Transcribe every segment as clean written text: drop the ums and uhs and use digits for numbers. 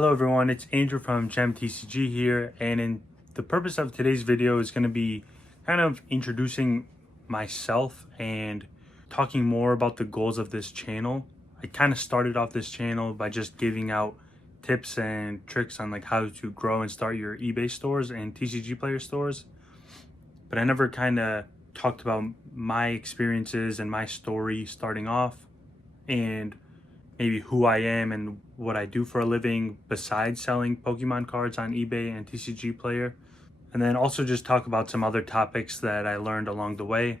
Hello everyone, it's Andrew from GemTCG here, and the purpose of today's video is going to be kind of introducing myself and talking more about the goals of this channel. I kind of started off this channel by just giving out tips and tricks on like how to grow and start your eBay stores and TCG player stores, but I never kind of talked about my experiences and my story starting off, and maybe who I am and what I do for a living besides selling Pokemon cards on eBay and TCG Player. And then also just talk about some other topics that I learned along the way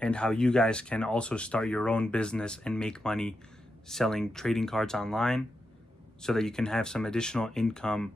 and how you guys can also start your own business and make money selling trading cards online so that you can have some additional income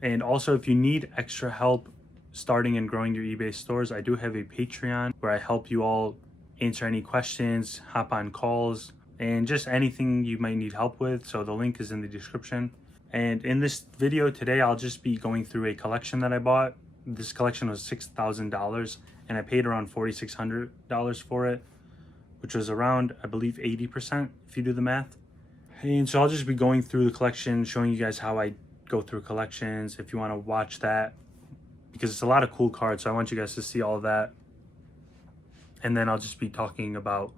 and also if you need extra help starting and growing your eBay stores, I do have a Patreon where I help you all answer any questions, hop on calls, and just anything you might need help with. So the link is in the description. And in this video today, I'll just be going through a collection that I bought. This collection was $6,000 and I paid around $4,600 for it, which was around, I believe, 80% if you do the math. And so I'll just be going through the collection, showing you guys how I go through collections if you want to watch that, because it's a lot of cool cards. So I want you guys to see all of that. And then I'll just be talking about,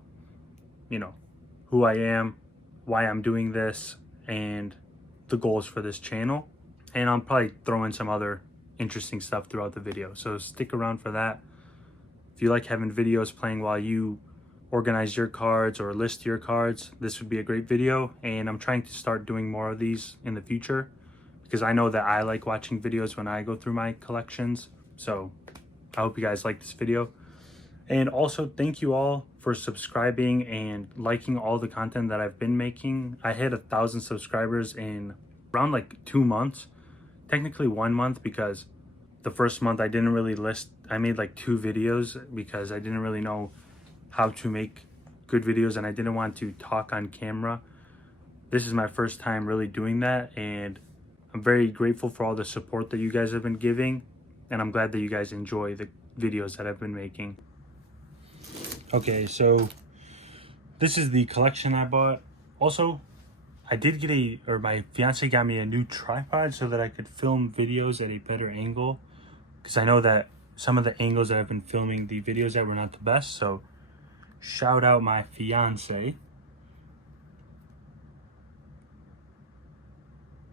who I am, why I'm doing this, and the goals for this channel. And I'll probably throw in some other interesting stuff throughout the video. So stick around for that. If you like having videos playing while you organize your cards or list your cards, this would be a great video. And I'm trying to start doing more of these in the future because I know that I like watching videos when I go through my collections. So I hope you guys like this video. And also thank you all for subscribing and liking all the content that I've been making. I hit 1,000 subscribers in around like 2 months, technically 1 month, because the first month I didn't really list. I made like 2 videos because I didn't really know how to make good videos and I didn't want to talk on camera. This is my first time really doing that, and I'm very grateful for all the support that you guys have been giving, and I'm glad that you guys enjoy the videos that I've been making. Okay, so this is the collection I bought. Also, I did get my fiance got me a new tripod so that I could film videos at a better angle, because I know that some of the angles that I've been filming the videos at were not the best. So shout out my fiance.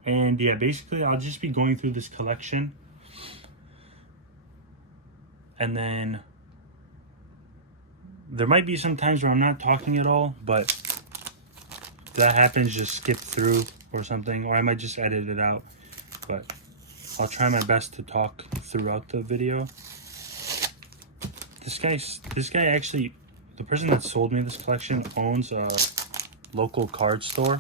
And yeah, basically I'll just be going through this collection, and then there might be some times where I'm not talking at all, but if that happens, just skip through or something, or I might just edit it out. But I'll try my best to talk throughout the video. This guy actually, the person that sold me this collection owns a local card store.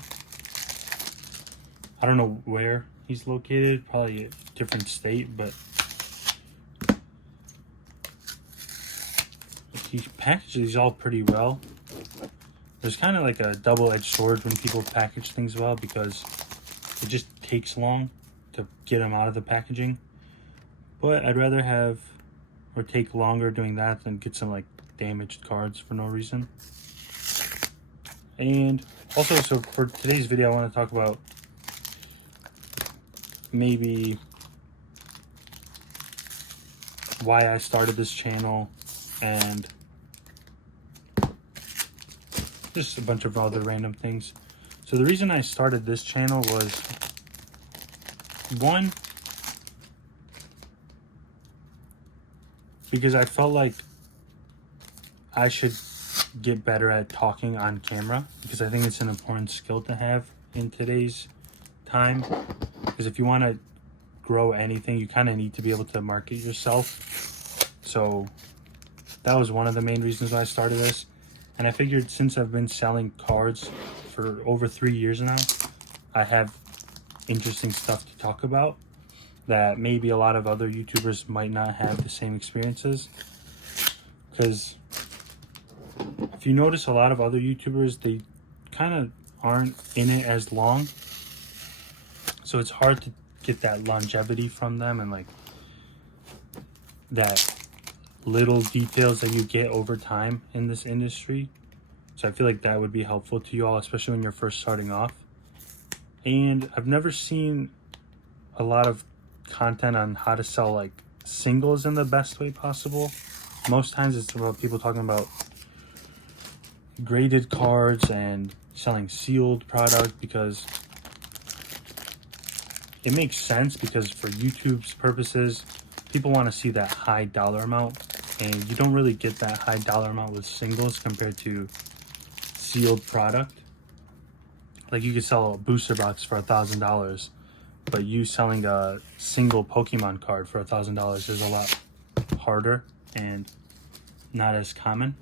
I don't know where he's located, probably a different state, but he packaged these all pretty well. There's kind of like a double-edged sword when people package things well, because it just takes long to get them out of the packaging. But I'd rather take longer doing that than get some like damaged cards for no reason. And also, so for today's video, I want to talk about maybe why I started this channel and just a bunch of other random things. So the reason I started this channel was, one, because I felt like I should get better at talking on camera, because I think it's an important skill to have in today's time. Because if you want to grow anything, you kind of need to be able to market yourself. So that was one of the main reasons why I started this. And I figured since I've been selling cards for over 3 years now, I have interesting stuff to talk about that maybe a lot of other YouTubers might not have the same experiences. Because if you notice, a lot of other YouTubers, they kind of aren't in it as long. So it's hard to get that longevity from them and like that little details that you get over time in this industry. So I feel like that would be helpful to you all, especially when you're first starting off. And I've never seen a lot of content on how to sell like singles in the best way possible. Most times it's about people talking about graded cards and selling sealed product, because it makes sense, because for YouTube's purposes, people want to see that high dollar amount, and you don't really get that high dollar amount with singles compared to sealed product. Like you could sell a booster box for $1,000, but you selling a single Pokemon card for $1,000 is a lot harder and not as common.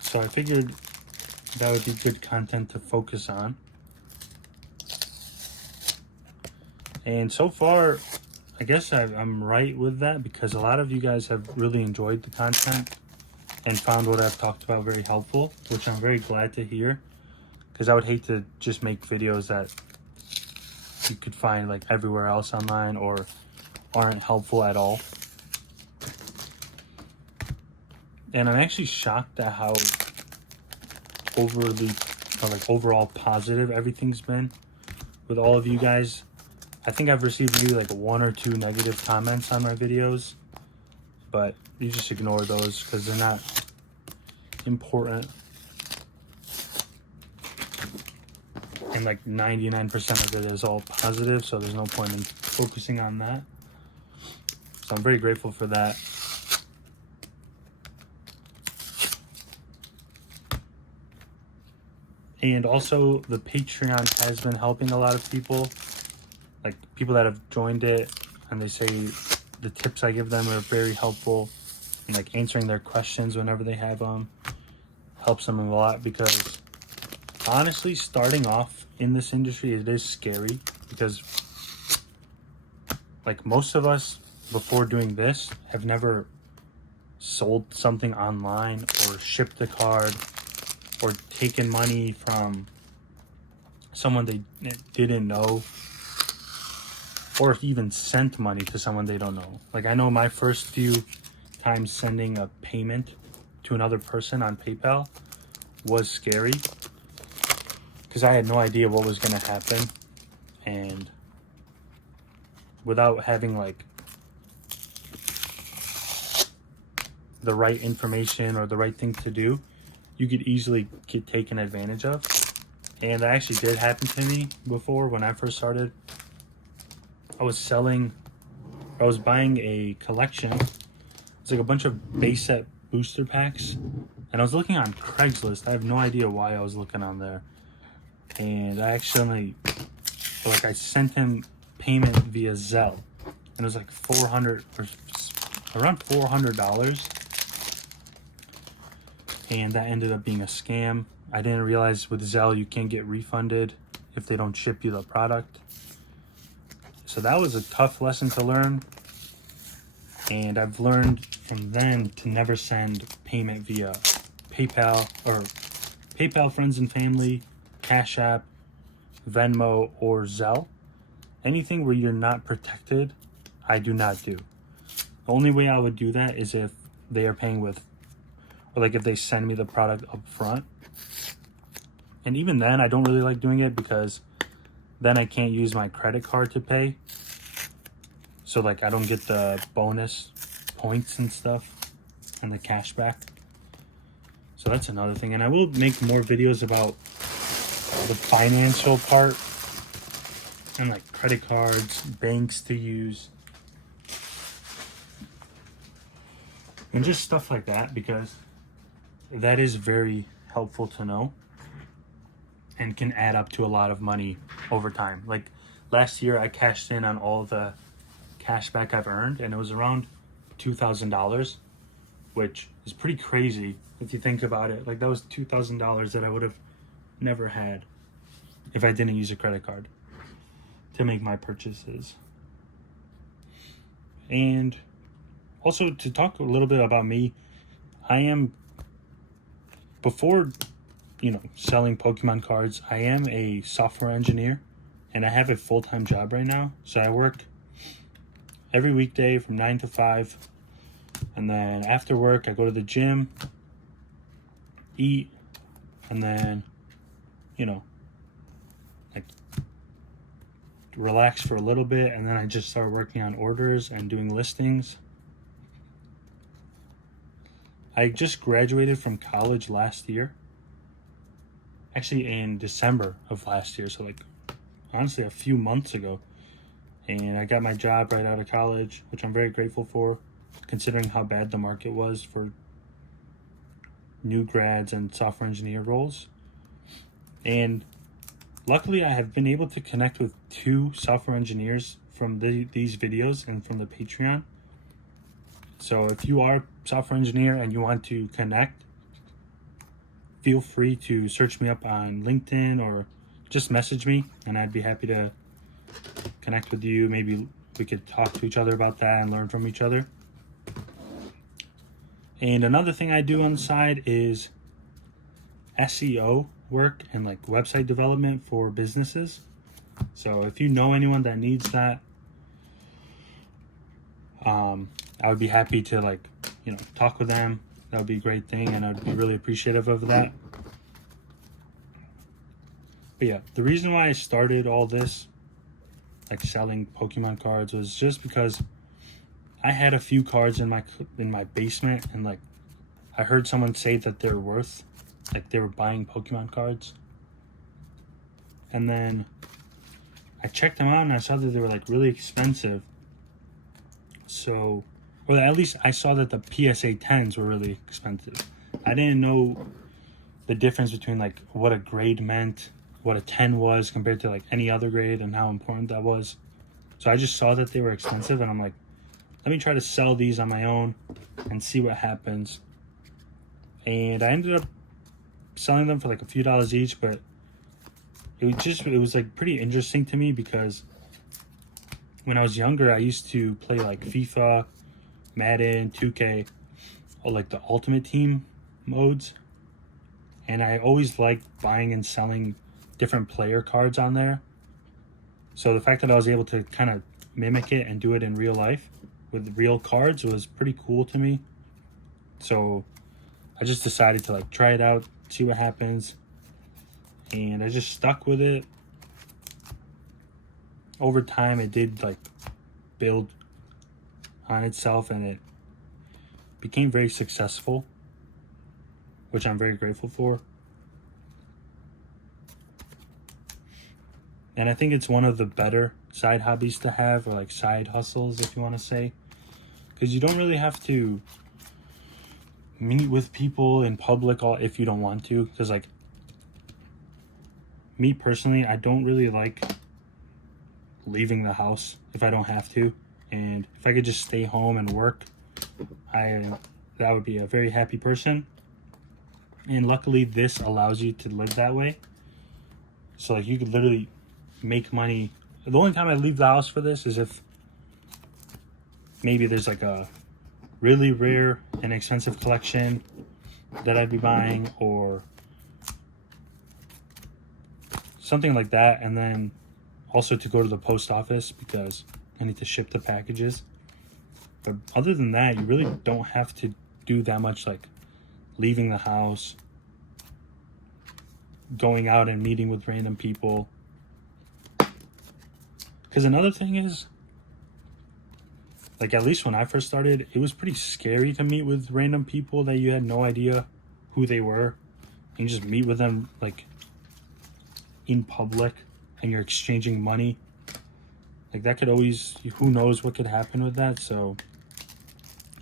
So I figured that would be good content to focus on. And so far, I guess I'm right with that, because a lot of you guys have really enjoyed the content and found what I've talked about very helpful, which I'm very glad to hear, because I would hate to just make videos that you could find like everywhere else online or aren't helpful at all. And I'm actually shocked at how overall positive everything's been with all of you guys. I think I've received maybe like 1 or 2 negative comments on my videos, but you just ignore those because they're not important. And like 99% of it is all positive, so there's no point in focusing on that. So I'm very grateful for that. And also the Patreon has been helping a lot of people, like people that have joined it, and they say the tips I give them are very helpful, and like answering their questions whenever they have them helps them a lot, because honestly, starting off in this industry, it is scary, because like most of us before doing this have never sold something online or shipped a card or taken money from someone they didn't know, or even sent money to someone they don't know. Like I know my first few times sending a payment to another person on PayPal was scary, because I had no idea what was going to happen, and without having like the right information or the right thing to do, you could easily get taken advantage of. And that actually did happen to me before. When I first started, I was buying a collection. It's like a bunch of base set booster packs, and I was looking on Craigslist. I have no idea why I was looking on there, and I accidentally, like, I sent him payment via Zelle, and it was like around $400, and that ended up being a scam. I didn't realize with Zelle you can't get refunded if they don't ship you the product. So that was a tough lesson to learn, and I've learned from then to never send payment via PayPal, or PayPal, friends and family, Cash App, Venmo, or Zelle. Anything where you're not protected, I do not do. The only way I would do that is if they are paying with, or like if they send me the product up front. And even then, I don't really like doing it, because then I can't use my credit card to pay. So like I don't get the bonus points and stuff and the cash back. So that's another thing. And I will make more videos about the financial part and like credit cards, banks to use, and just stuff like that, because that is very helpful to know and can add up to a lot of money over time. Like last year, I cashed in on all the cash back I've earned, and it was around $2,000, which is pretty crazy if you think about it. Like that was $2,000 that I would have never had if I didn't use a credit card to make my purchases. And also, to talk a little bit about me, before selling Pokemon cards, I am a software engineer, and I have a full-time job right now. So I work every weekday from 9 to 5, and then after work I go to the gym, eat, and then like relax for a little bit, and then I just start working on orders and doing listings. I just graduated from college last year, actually in December of last year, so like honestly a few months ago, and I got my job right out of college, which I'm very grateful for, considering how bad the market was for new grads and software engineer roles. And luckily I have been able to connect with 2 software engineers from these videos and from the Patreon. So if you are a software engineer and you want to connect, feel free to search me up on LinkedIn or just message me, and I'd be happy to connect with you. Maybe we could talk to each other about that and learn from each other. And another thing I do on the side is SEO work and like website development for businesses. So if you know anyone that needs that, I would be happy to talk with them. That would be a great thing, and I'd be really appreciative of that. But yeah, the reason why I started all this, like selling Pokemon cards, was just because I had a few cards in my basement, and like I heard someone say that they're worth, like they were buying Pokemon cards, and then I checked them out and I saw that they were like really expensive. So, or at least I saw that the PSA 10s were really expensive. I didn't know the difference between like what a grade meant, what a 10 was compared to like any other grade, and how important that was. So I just saw that they were expensive, and I'm like, let me try to sell these on my own and see what happens. And I ended up selling them for like a few dollars each, but it was like pretty interesting to me because when I was younger, I used to play like FIFA, Madden, 2K, or like the Ultimate Team modes. And I always liked buying and selling different player cards on there. So the fact that I was able to kind of mimic it and do it in real life with real cards was pretty cool to me. So I just decided to like try it out, see what happens. And I just stuck with it. Over time, it did like build on itself, and it became very successful, which I'm very grateful for. And I think it's one of the better side hobbies to have, or like side hustles, if you want to say, because you don't really have to meet with people in public if you don't want to. Because like me personally, I don't really like leaving the house if I don't have to, and if I could just stay home and work, that would be a very happy person. And luckily this allows you to live that way. So like you could literally make money. The only time I leave the house for this is if maybe there's like a really rare and expensive collection that I'd be buying, or something like that, and then also to go to the post office because I need to ship the packages. But other than that, you really don't have to do that much, like leaving the house, going out and meeting with random people. Because another thing is, like at least when I first started, it was pretty scary to meet with random people that you had no idea who they were, and you just meet with them like in public, and you're exchanging money. Like that could always, who knows what could happen with that. So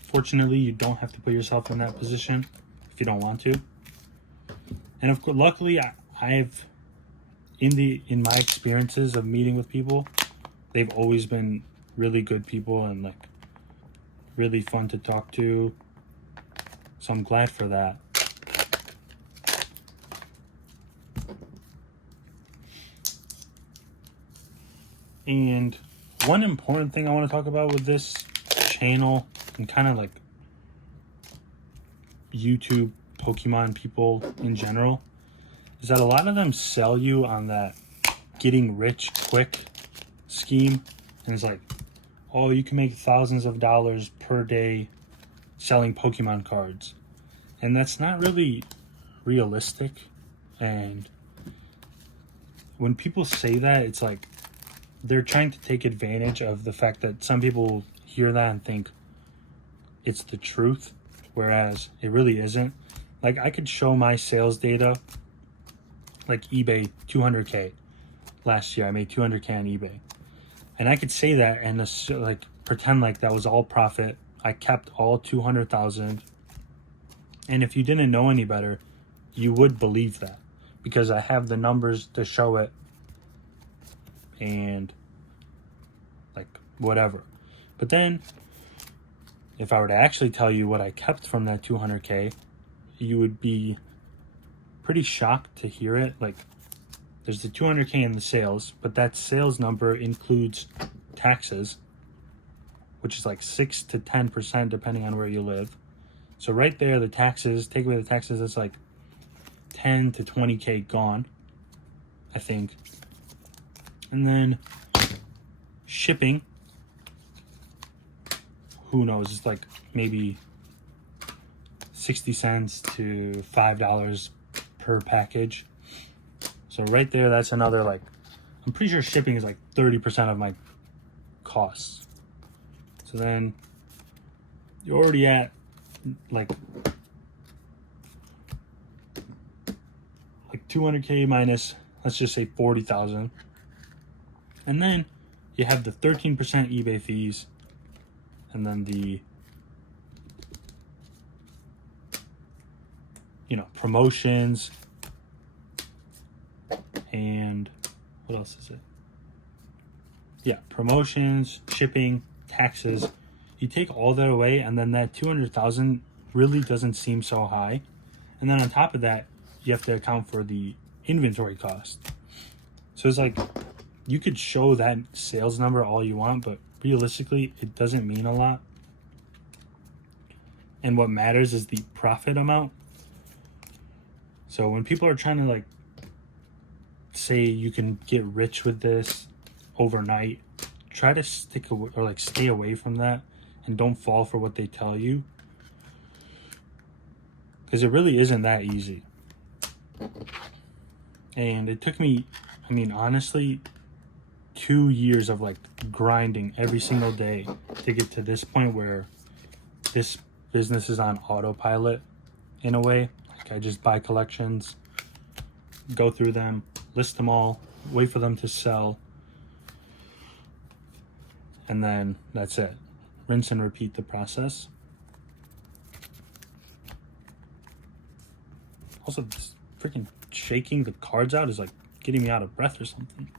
fortunately, you don't have to put yourself in that position if you don't want to. And of course, luckily, I've in my experiences of meeting with people, they've always been really good people and like really fun to talk to. So I'm glad for that. And one important thing I want to talk about with this channel and kind of like YouTube Pokemon people in general is that a lot of them sell you on that getting rich quick scheme. And it's like, oh, you can make thousands of dollars per day selling Pokemon cards. And that's not really realistic. And when people say that, it's like they're trying to take advantage of the fact that some people hear that and think it's the truth, whereas it really isn't. Like, I could show my sales data, like eBay 200K last year. I made 200K on eBay, and I could say that and like pretend like that was all profit. I kept all 200,000, and if you didn't know any better, you would believe that because I have the numbers to show it, and like whatever. But then if I were to actually tell you what I kept from that 200K, you would be pretty shocked to hear it. Like, there's the 200K in the sales, but that sales number includes taxes, which is like 6 to 10% depending on where you live. So right there, the taxes, take away the taxes, it's like 10 to 20K gone, I think. And then shipping, who knows, it's like maybe 60 cents to $5 per package. So right there, that's another, like, I'm pretty sure shipping is like 30% of my costs. So then you're already at like 200K minus, let's just say 40,000. And then you have the 13% eBay fees, and then the, promotions, and what else is it? Yeah, promotions, shipping, taxes. You take all that away, and then that 200,000 really doesn't seem so high. And then on top of that, you have to account for the inventory cost. So it's like, you could show that sales number all you want, but realistically, it doesn't mean a lot. And what matters is the profit amount. So when people are trying to like say you can get rich with this overnight, try to stick away, or like stay away from that, and don't fall for what they tell you, because it really isn't that easy. And it took me, honestly, 2 years of like grinding every single day to get to this point where this business is on autopilot in a way. Like, I just buy collections, go through them, list them all, wait for them to sell, and then that's it. Rinse and repeat the process. Also, just freaking shaking the cards out is like getting me out of breath or something.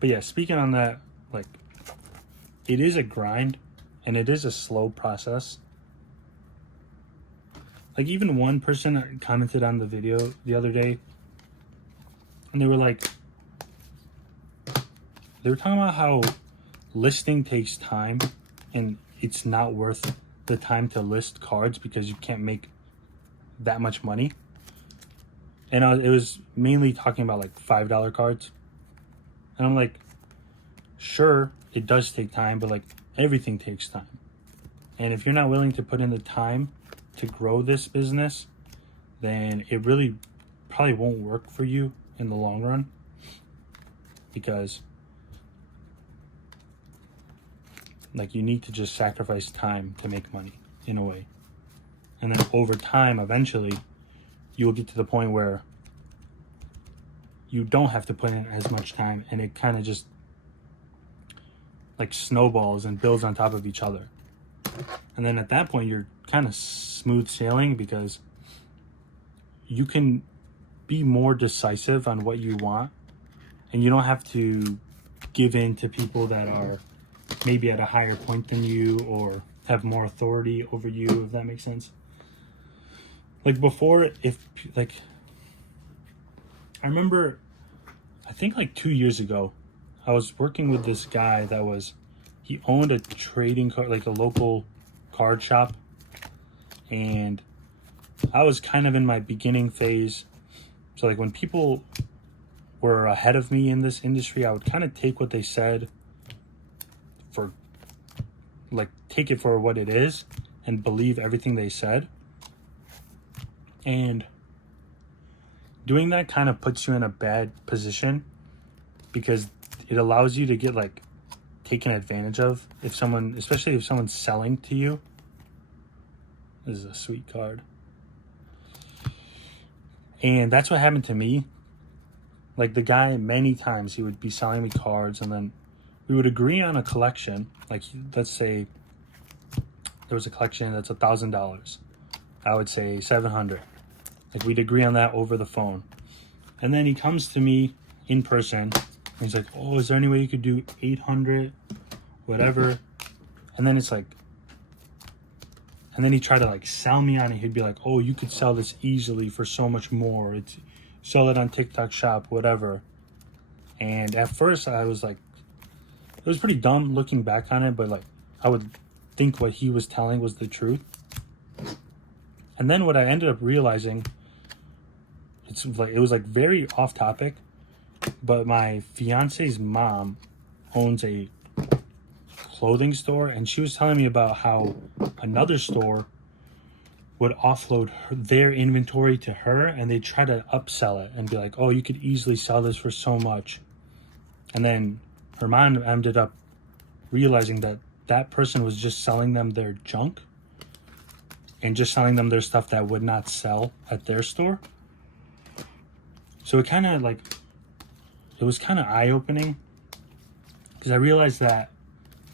But yeah, speaking on that, like, it is a grind and it is a slow process. Like, even one person commented on the video the other day, and they were talking about how listing takes time and it's not worth the time to list cards because you can't make that much money. And it was mainly talking about like $5 cards. And I'm like, sure, it does take time, but like everything takes time. And if you're not willing to put in the time to grow this business, then it really probably won't work for you in the long run, because like, you need to just sacrifice time to make money in a way. And then over time, eventually, you will get to the point where you don't have to put in as much time, and it kind of just like snowballs and builds on top of each other. And then at that point, you're kind of smooth sailing because you can be more decisive on what you want, and you don't have to give in to people that are maybe at a higher point than you or have more authority over you, if that makes sense. Like, before, I remember, I think like 2 years ago, I was working with this guy he owned a trading card, like a local card shop. And I was kind of in my beginning phase. So like, when people were ahead of me in this industry, I would kind of take what they said for like take it for what it is and believe everything they said. And doing that kind of puts you in a bad position because it allows you to get like taken advantage of if someone, especially if someone's selling to you. This is a sweet card. And that's what happened to me. Like the guy, many times he would be selling me cards, and then we would agree on a collection. Like let's say there was a collection that's $1,000. I would say 700. Like we'd agree on that over the phone. And then he comes to me in person and he's like, oh, is there any way you could do 800, whatever? And then it's like, and then he tried to like sell me on it. He'd be like, oh, you could sell this easily for so much more. It's sell it on TikTok shop, whatever. And at first I was like, it was pretty dumb looking back on it, but like I would think what he was telling was the truth. And then what I ended up realizing, it was like very off topic, but my fiance's mom owns a clothing store, and she was telling me about how another store would offload their inventory to her, and they try to upsell it and be like, oh, you could easily sell this for so much. And then her mom ended up realizing that that person was just selling them their junk and just selling them their stuff that would not sell at their store. So it kind of like, it was kind of eye-opening because I realized that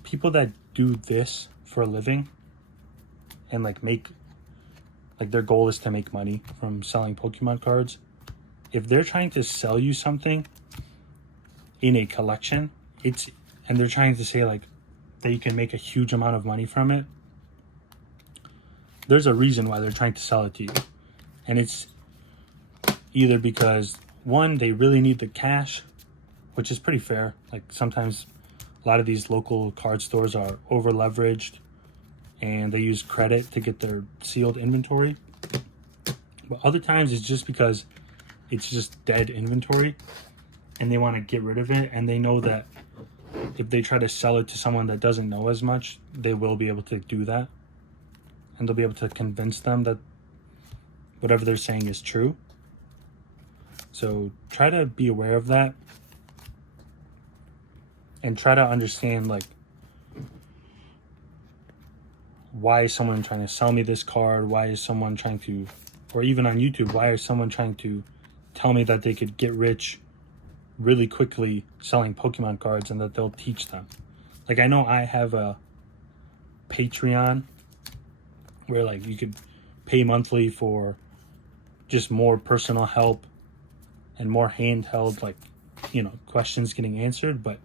people that do this for a living and like their goal is to make money from selling Pokemon cards, if they're trying to sell you something in a collection, and they're trying to say like that you can make a huge amount of money from it, there's a reason why they're trying to sell it to you. And it's either because, one, they really need the cash, which is pretty fair. Like sometimes a lot of these local card stores are over leveraged and they use credit to get their sealed inventory. But other times it's just because it's just dead inventory and they want to get rid of it, and they know that if they try to sell it to someone that doesn't know as much, they will be able to do that. And they'll be able to convince them that whatever they're saying is true. So try to be aware of that. And try to understand, like, why is someone trying to sell me this card? Why is someone trying to, or even on YouTube, why is someone trying to tell me that they could get rich really quickly selling Pokemon cards and that they'll teach them? Like, I know I have a Patreon where like you could pay monthly for just more personal help and more handheld, like, you know, questions getting answered. But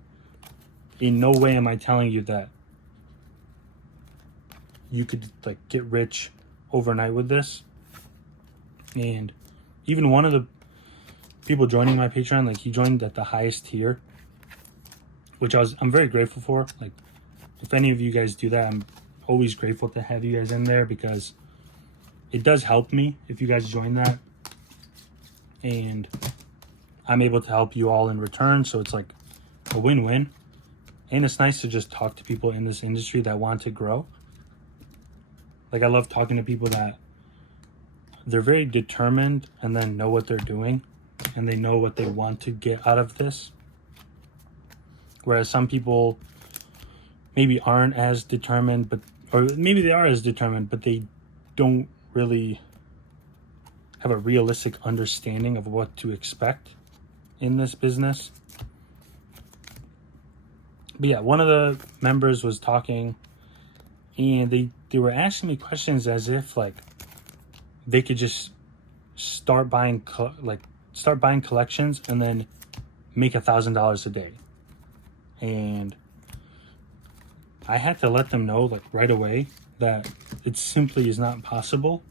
in no way am I telling you that you could like get rich overnight with this. And even one of the people joining my Patreon, like he joined at the highest tier, which I'm very grateful for. Like if any of you guys do that, I'm always grateful to have you guys in there because it does help me if you guys join that, and I'm able to help you all in return. So it's like a win-win, and it's nice to just talk to people in this industry that want to grow. Like I love talking to people that they're very determined and then know what they're doing and they know what they want to get out of this, whereas some people maybe aren't as determined, or maybe they are as determined, but they don't really have a realistic understanding of what to expect in this business. But yeah, one of the members was talking and they were asking me questions as if like they could just start buying collections and then make $1,000 a day. And I had to let them know like right away that it simply is not possible,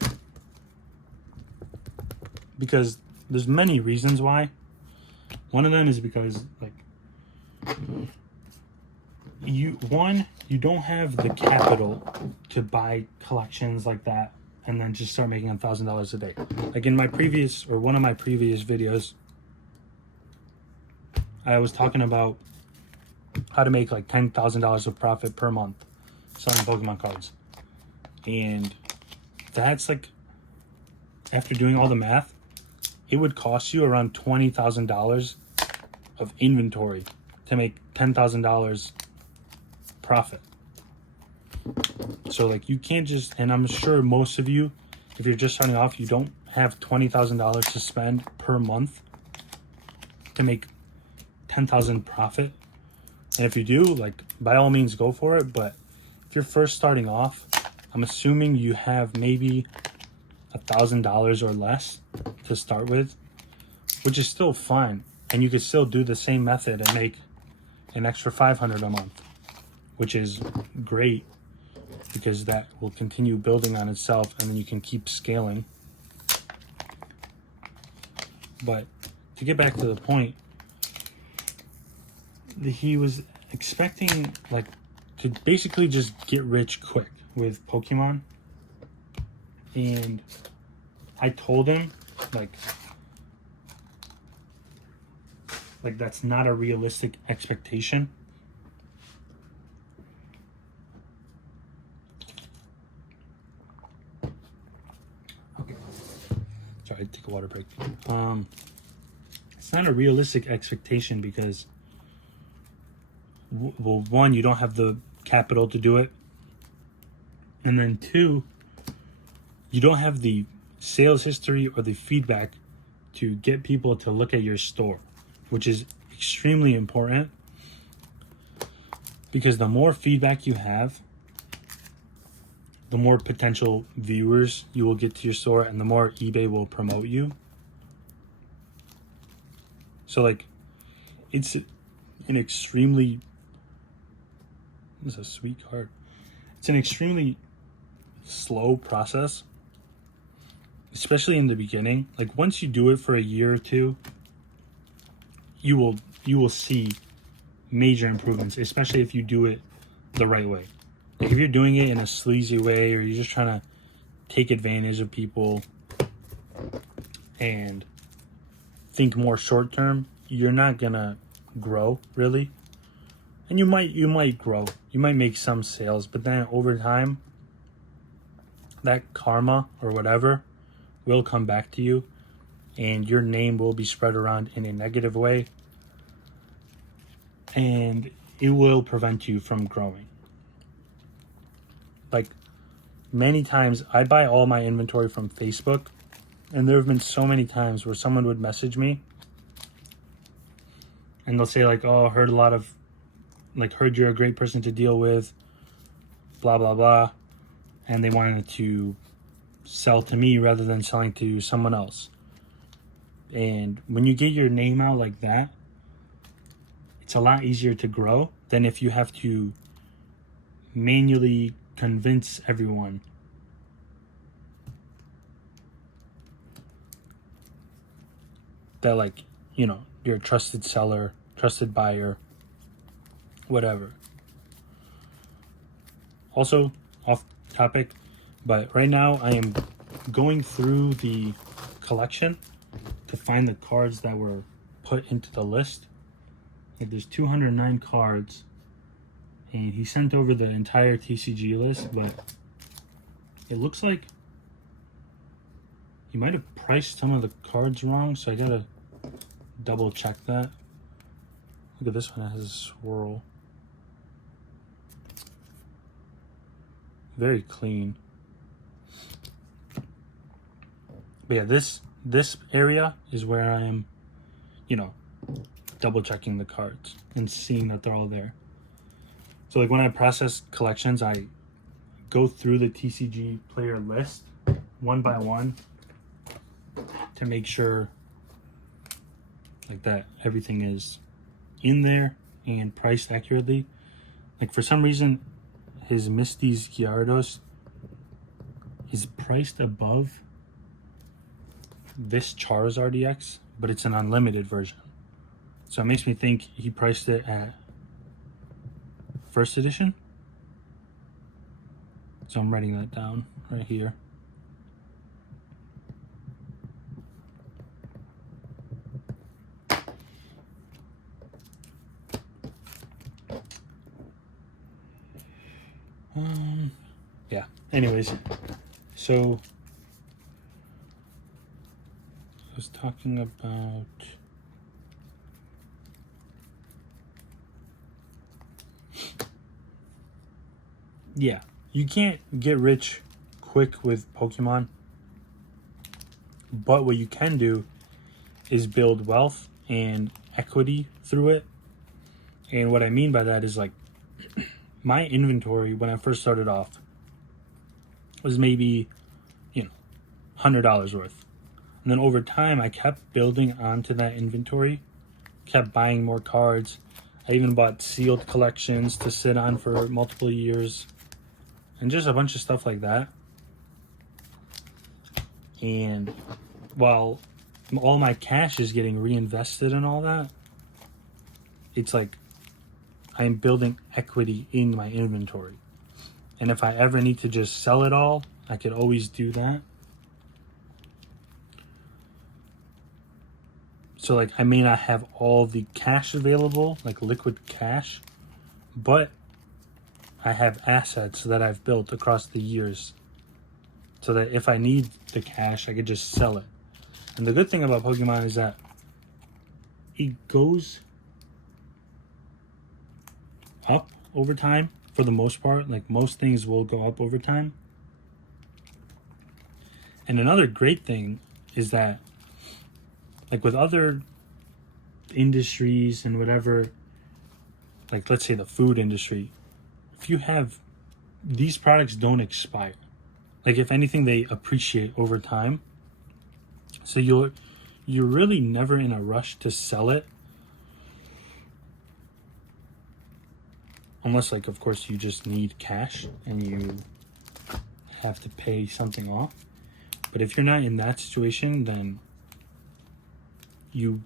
because there's many reasons why. One of them is because like you don't have the capital to buy collections like that and then just start making $1,000 a day. Like in one of my previous videos, I was talking about how to make like $10,000 of profit per month selling Pokemon cards. And that's like, after doing all the math, it would cost you around $20,000 of inventory to make $10,000 profit. So like, you can't just, and I'm sure most of you, if you're just starting off, you don't have $20,000 to spend per month to make 10,000 profit. And if you do, like, by all means go for it. But if you're first starting off, I'm assuming you have maybe $1,000 or less to start with, which is still fine. And you could still do the same method and make an extra $500 a month, which is great, because that will continue building on itself, and then you can keep scaling. But to get back to the point, he was expecting like to basically just get rich quick with Pokemon. And I told him like that's not a realistic expectation. Okay. Sorry, take a water break. It's not a realistic expectation because, well, one, you don't have the capital to do it. And then two, you don't have the sales history or the feedback to get people to look at your store, which is extremely important, because the more feedback you have, the more potential viewers you will get to your store, and the more eBay will promote you. So like, it's an extremely, this is a sweet card. It's an extremely slow process, especially in the beginning. Like, once you do it for a year or two, you will see major improvements, especially if you do it the right way. Like, if you're doing it in a sleazy way, or you're just trying to take advantage of people and think more short term, you're not gonna grow really. And you might grow, you might make some sales, but then over time, that karma or whatever will come back to you, and your name will be spread around in a negative way, and it will prevent you from growing. Like, many times I buy all my inventory from Facebook, and there have been so many times where someone would message me and they'll say like, oh, heard you're a great person to deal with, blah blah blah, and they wanted to sell to me rather than selling to someone else. And when you get your name out like that, it's a lot easier to grow than if you have to manually convince everyone that, like, you know, you're a trusted seller, trusted buyer, whatever. Also, off topic, but right now I am going through the collection to find the cards that were put into the list. Like, there's 209 cards, and he sent over the entire TCG list, but it looks like he might have priced some of the cards wrong, so I gotta double check that. Look at this one, it has a swirl. Very clean. But yeah, this area is where I am, you know, double checking the cards and seeing that they're all there. So like, when I process collections, I go through the TCG player list one by one to make sure like that everything is in there and priced accurately. Like, for some reason, his Misty's Gyarados is priced above this Charizard EX, but it's an unlimited version. So it makes me think he priced it at first edition. So I'm writing that down right here. Yeah. Anyways, so I was talking about. Yeah, you can't get rich quick with Pokemon, but what you can do is build wealth and equity through it. And what I mean by that is, like, my inventory when I first started off was maybe, $100 worth. And then over time, I kept building onto that inventory, kept buying more cards. I even bought sealed collections to sit on for multiple years, and just a bunch of stuff like that. And while all my cash is getting reinvested and all that, it's like I'm building equity in my inventory. And if I ever need to just sell it all, I could always do that. So, like, I may not have all the cash available, like liquid cash, but I have assets that I've built across the years so that if I need the cash, I could just sell it. And the good thing about Pokemon is that it goes up over time for the most part. Like, most things will go up over time. And another great thing is that, like, with other industries and whatever, like, let's say the food industry, if you have these products, don't expire. Like, if anything, they appreciate over time. So you're really never in a rush to sell it, unless, like, of course, you just need cash and you have to pay something off. But if you're not in that situation, then you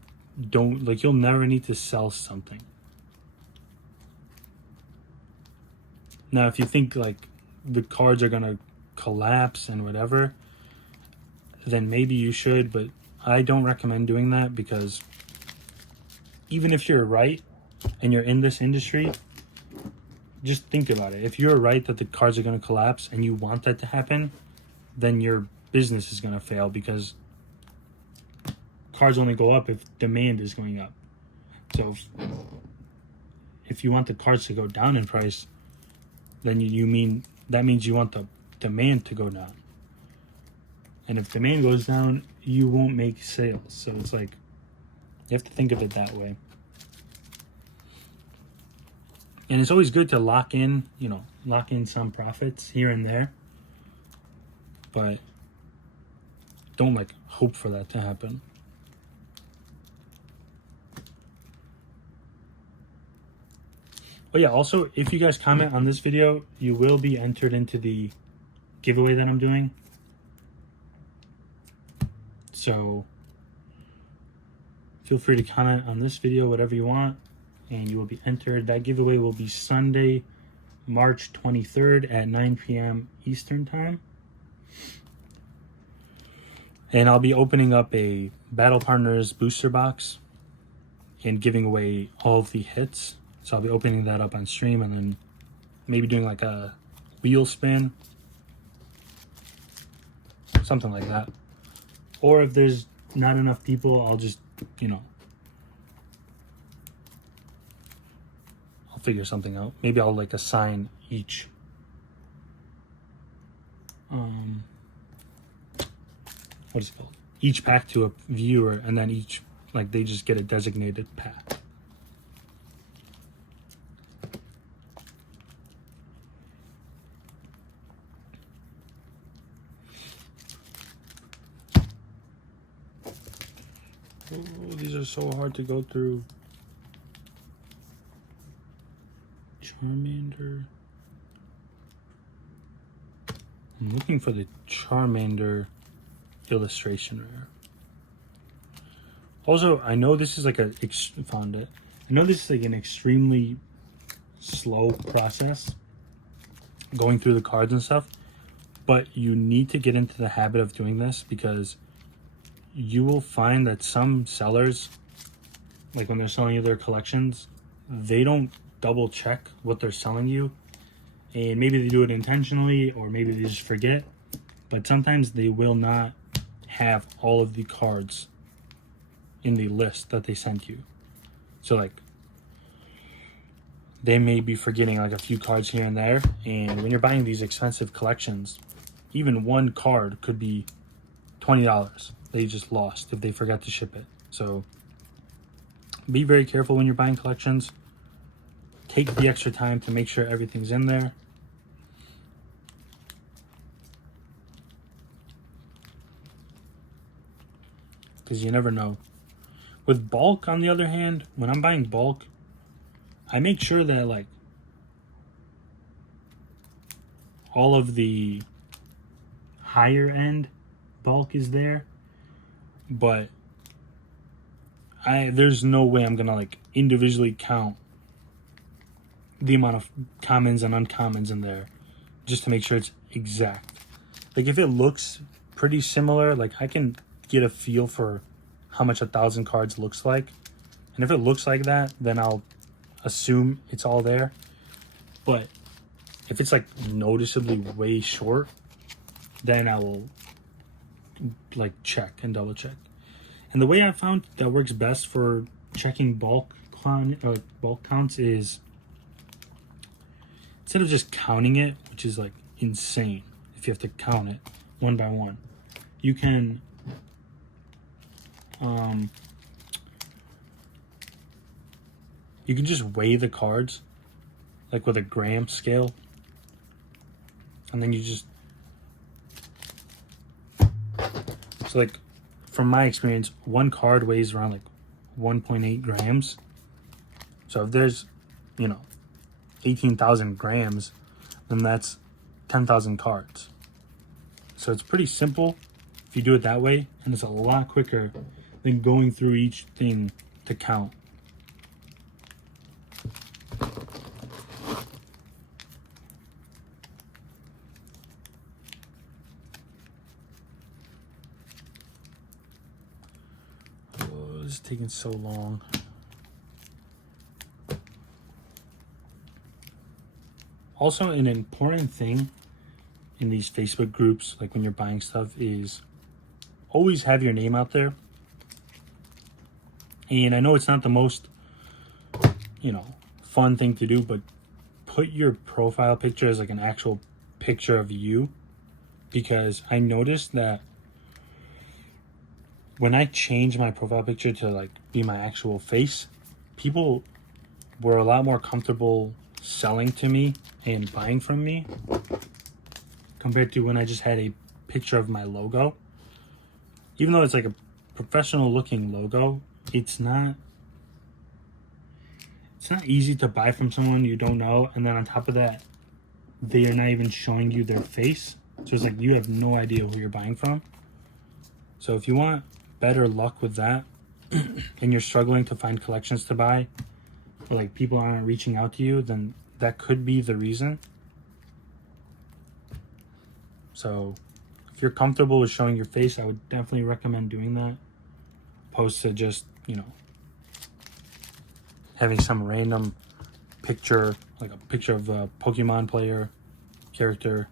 don't, like, you'll never need to sell something. Now, if you think, like, the cards are gonna collapse and whatever, then maybe you should, but I don't recommend doing that, because even if you're right and you're in this industry, just think about it. If you're right that the cards are going to collapse and you want that to happen, then your business is going to fail, because cards only go up if demand is going up. So if you want the cards to go down in price, then that means you want the demand to go down. And if demand goes down, you won't make sales. So it's like, you have to think of it that way. And it's always good to lock in some profits here and there. But don't, like, hope for that to happen. Oh yeah, also, if you guys comment on this video, you will be entered into the giveaway that I'm doing. So feel free to comment on this video, whatever you want, and you will be entered. That giveaway will be Sunday, March 23rd at 9 p.m. Eastern Time. And I'll be opening up a Battle Partners booster box and giving away all of the hits. So I'll be opening that up on stream, and then maybe doing like a wheel spin, something like that. Or if there's not enough people, I'll just, I'll figure something out. Maybe I'll, like, assign each what is it called? Each pack to a viewer, and then each, like, they just get a designated pack. Oh, these are so hard to go through. Charmander. I'm looking for the Charmander illustration rare. Also, I know this is like found it. I know this is like an extremely slow process going through the cards and stuff, but you need to get into the habit of doing this, because you will find that some sellers, like, when they're selling you their collections, they don't double check what they're selling you, and maybe they do it intentionally or maybe they just forget, but sometimes they will not have all of the cards in the list that they sent you. So like they may be forgetting like a few cards here and there, and when you're buying these expensive collections, even one card could be $20 they just lost if they forgot to ship it. So be very careful when you're buying collections. Take the extra time to make sure everything's in there. Because you never know. With bulk, on the other hand, when I'm buying bulk, I make sure that like all of the higher end bulk is there, but there's no way I'm gonna like individually count the amount of commons and uncommons in there just to make sure it's exact. Like if it looks pretty similar, like I can get a feel for how much 1,000 cards looks like, and if it looks like that, then I'll assume it's all there. But if it's like noticeably way short, then I will like check and double check. And the way I found that works best for checking bulk counts is, instead of just counting it, which is like insane if you have to count it one by one, you can just weigh the cards like with a gram scale, and then you just, so like from my experience, one card weighs around like 1.8 grams. So if there's, 18,000 grams, then that's 10,000 cards. So it's pretty simple if you do it that way, and it's a lot quicker than going through each thing to count. Oh, this is taking so long. Also, an important thing in these Facebook groups, like when you're buying stuff, is always have your name out there. And I know it's not the most, fun thing to do, but put your profile picture as like an actual picture of you, because I noticed that when I changed my profile picture to like be my actual face, people were a lot more comfortable selling to me and buying from me compared to when I just had a picture of my logo. Even though it's like a professional looking logo, it's not easy to buy from someone you don't know, and then on top of that, they are not even showing you their face. So it's like you have no idea who you're buying from. So if you want better luck with that and you're struggling to find collections to buy, or like people aren't reaching out to you, then that could be the reason. So if you're comfortable with showing your face, I would definitely recommend doing that, opposed to just, having some random picture, like a picture of a Pokemon player, character.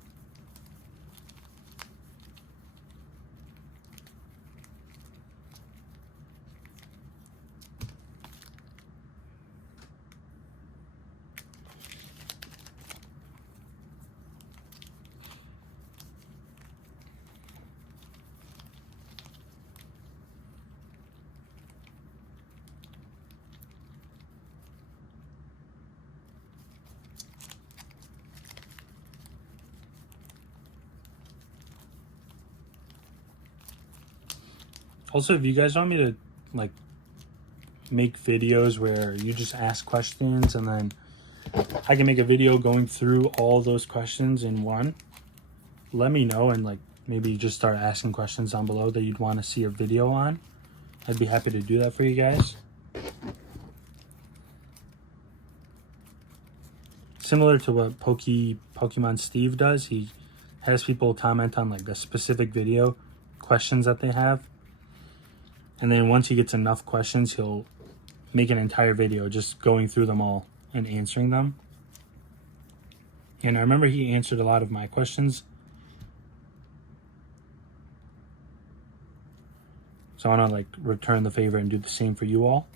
Also, if you guys want me to like make videos where you just ask questions and then I can make a video going through all those questions in one, let me know, and like maybe just start asking questions down below that you'd want to see a video on. I'd be happy to do that for you guys. Similar to what Pokemon Steve does, he has people comment on like the specific video questions that they have. And then once he gets enough questions, he'll make an entire video just going through them all and answering them. And I remember he answered a lot of my questions. So I want to like return the favor and do the same for you all.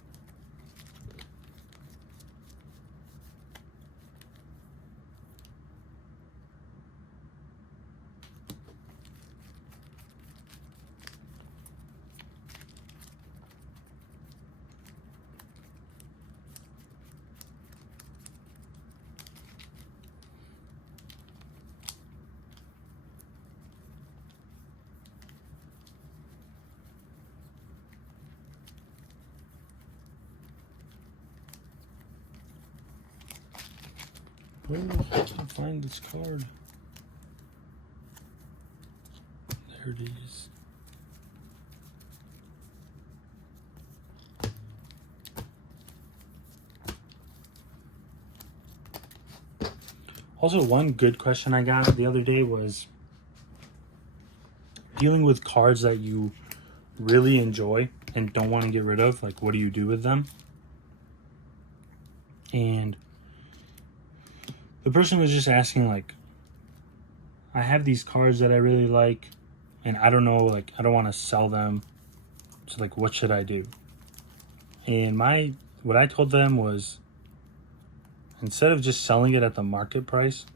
Oh, I can't find this card. There it is. Also, one good question I got the other day was dealing with cards that you really enjoy and don't want to get rid of. Like, what do you do with them? And the person was just asking, like, I have these cards that I really like, and I don't know, like, I don't want to sell them. So, like, what should I do? And what I told them was, instead of just selling it at the market price,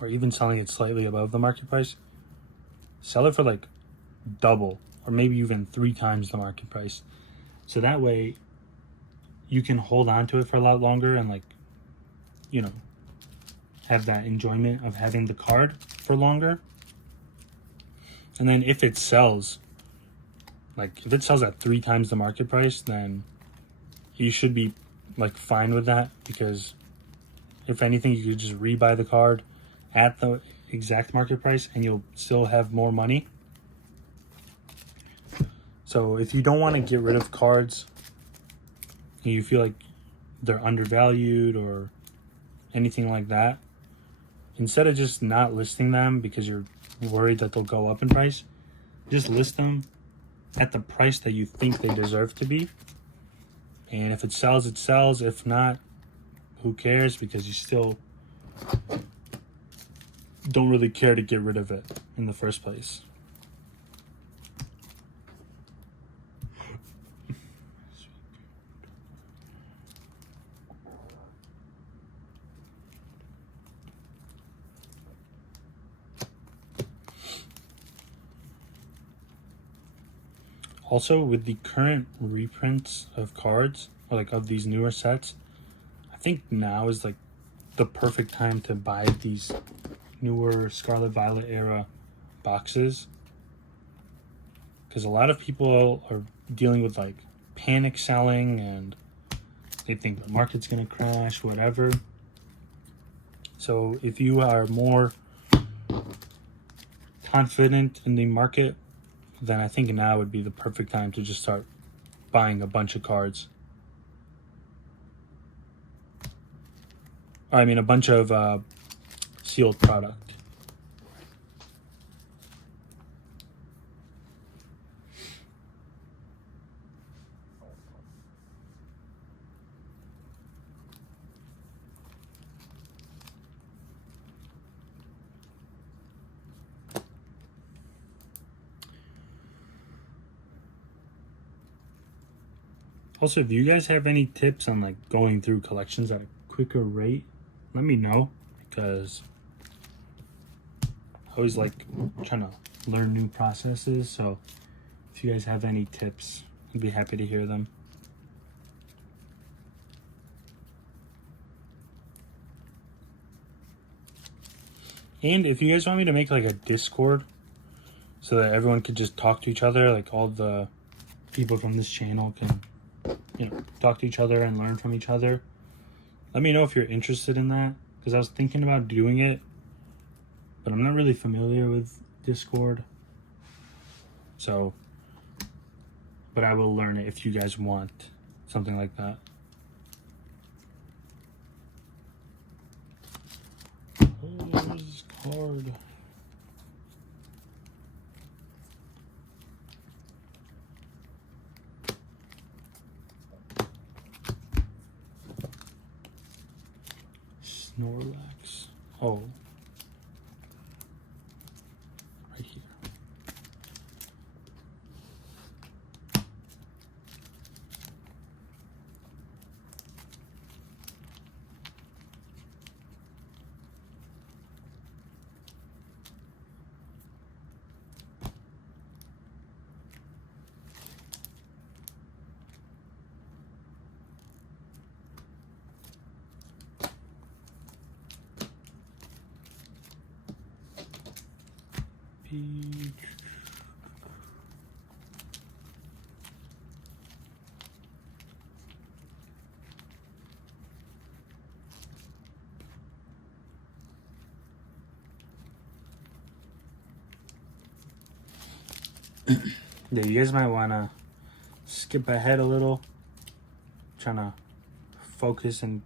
or even selling it slightly above the market price, sell it for like double, or maybe even 3 times the market price. So that way you can hold on to it for a lot longer and, like, you know, have that enjoyment of having the card for longer. And then if it sells, like if it sells at 3 times the market price, then you should be like fine with that, because if anything, you could just rebuy the card at the exact market price and you'll still have more money. So if you don't want to get rid of cards and you feel like they're undervalued or anything like that, instead of just not listing them because you're worried that they'll go up in price, just list them at the price that you think they deserve to be. And if it sells, it sells. If not, who cares? Because you still don't really care to get rid of it in the first place. Also, with the current reprints of cards, or like of these newer sets, I think now is like the perfect time to buy these newer Scarlet Violet era boxes, because a lot of people are dealing with like panic selling and they think the market's gonna crash, whatever. So if you are more confident in the market, then I think now would be the perfect time to just start buying a bunch of cards. I mean, a bunch of sealed product. Also, if you guys have any tips on like going through collections at a quicker rate, let me know, because I always like trying to learn new processes. So if you guys have any tips, I'd be happy to hear them. And if you guys want me to make like a Discord so that everyone could just talk to each other, like all the people from this channel can, you know, talk to each other and learn from each other, let me know if you're interested in that, because I was thinking about doing it, but I'm not really familiar with Discord. So, but I will learn it if you guys want something like that. Oh, there's this card. Snorlax. Page. Yeah, you guys might want to skip ahead a little, trying to focus and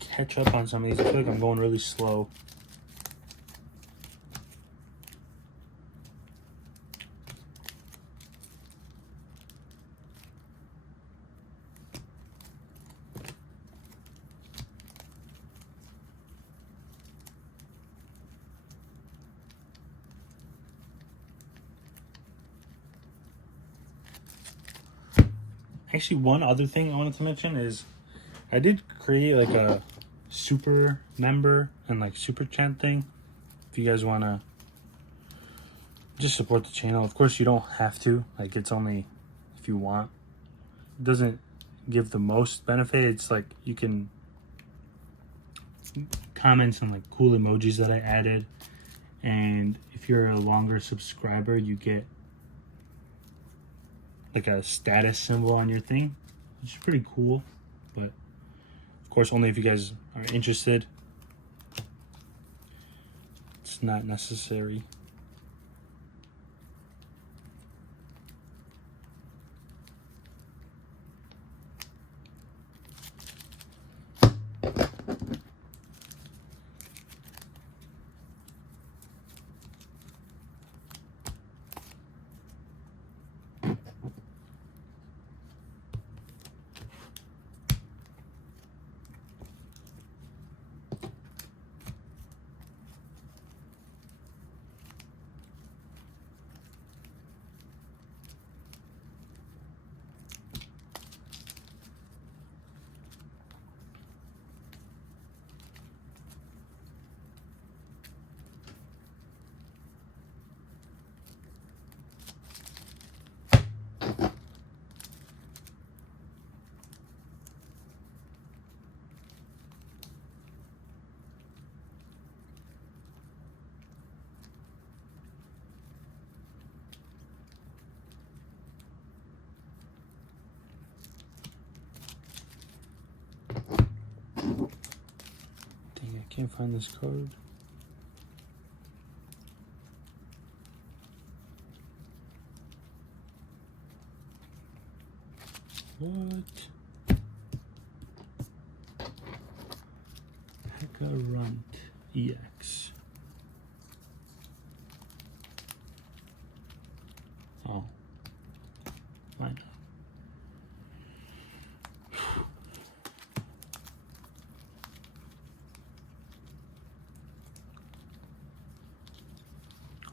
catch up on some of these. I feel like I'm going really slow. Actually, one other thing I wanted to mention is I did create like a super member and like super chat thing. If you guys want to just support the channel, of course you don't have to. Like, it's only if you want. It doesn't give the most benefit. It's like you can comment on like cool emojis that I added, and if you're a longer subscriber, you get like a status symbol on your thing, which is pretty cool. But of course, only if you guys are interested. It's not necessary. Dang, I can't find this code. What? Hackarunt EX. Oh. Fine.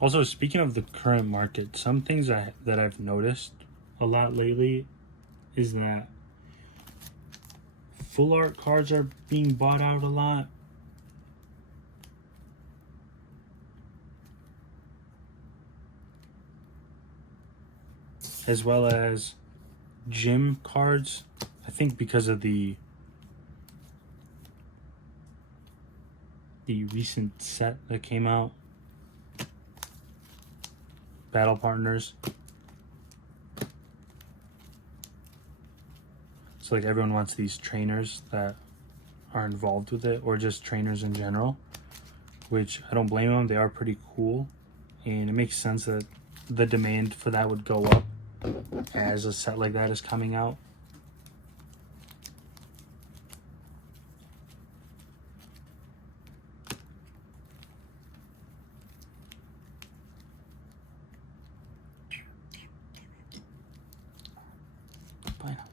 Also, speaking of the current market, some things that I've noticed a lot lately is that full art cards are being bought out a lot. As well as gym cards. I think because of the recent set that came out. Battle Partners. So like everyone wants these trainers that are involved with it, or just trainers in general, which I don't blame them. They are pretty cool, and it makes sense that the demand for that would go up as a set like that is coming out. Bye now.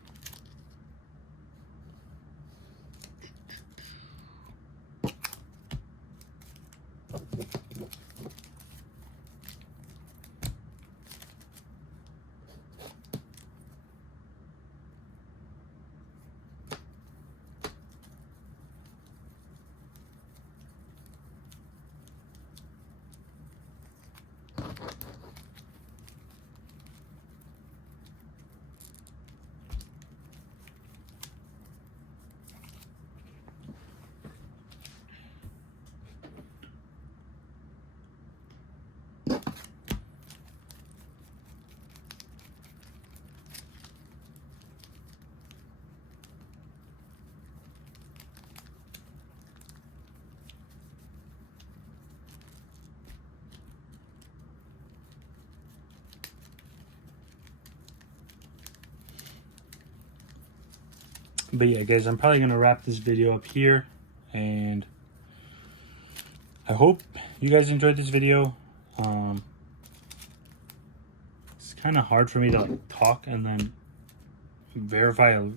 But yeah, guys, I'm probably going to wrap this video up here. And I hope you guys enjoyed this video. It's kind of hard for me to like talk and then verify a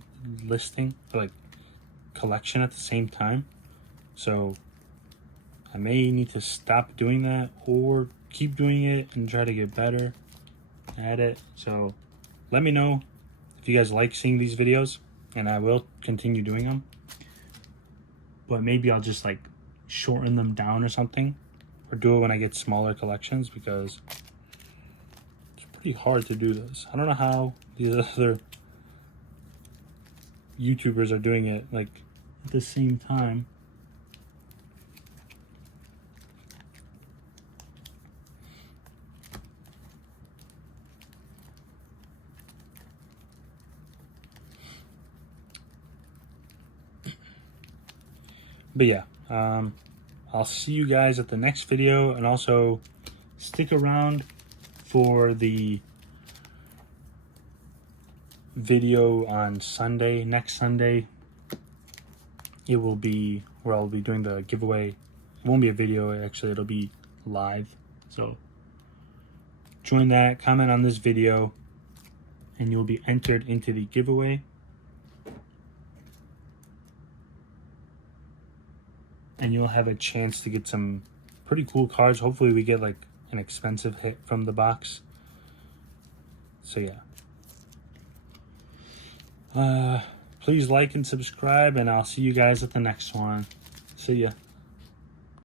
listing, like collection at the same time. So I may need to stop doing that or keep doing it and try to get better at it. So let me know if you guys like seeing these videos, and I will continue doing them. But maybe I'll just like shorten them down or something, or do it when I get smaller collections, because it's pretty hard to do this. I don't know how these other YouTubers are doing it like at the same time. But yeah, I'll see you guys at the next video, and also stick around for the video on Sunday, next Sunday. It will be where I'll be doing the giveaway. It won't be a video, actually, it'll be live. So join that, comment on this video, and you'll be entered into the giveaway. And you'll have a chance to get some pretty cool cards. Hopefully we get like an expensive hit from the box. So yeah. Please like and subscribe, and I'll see you guys at the next one. See ya.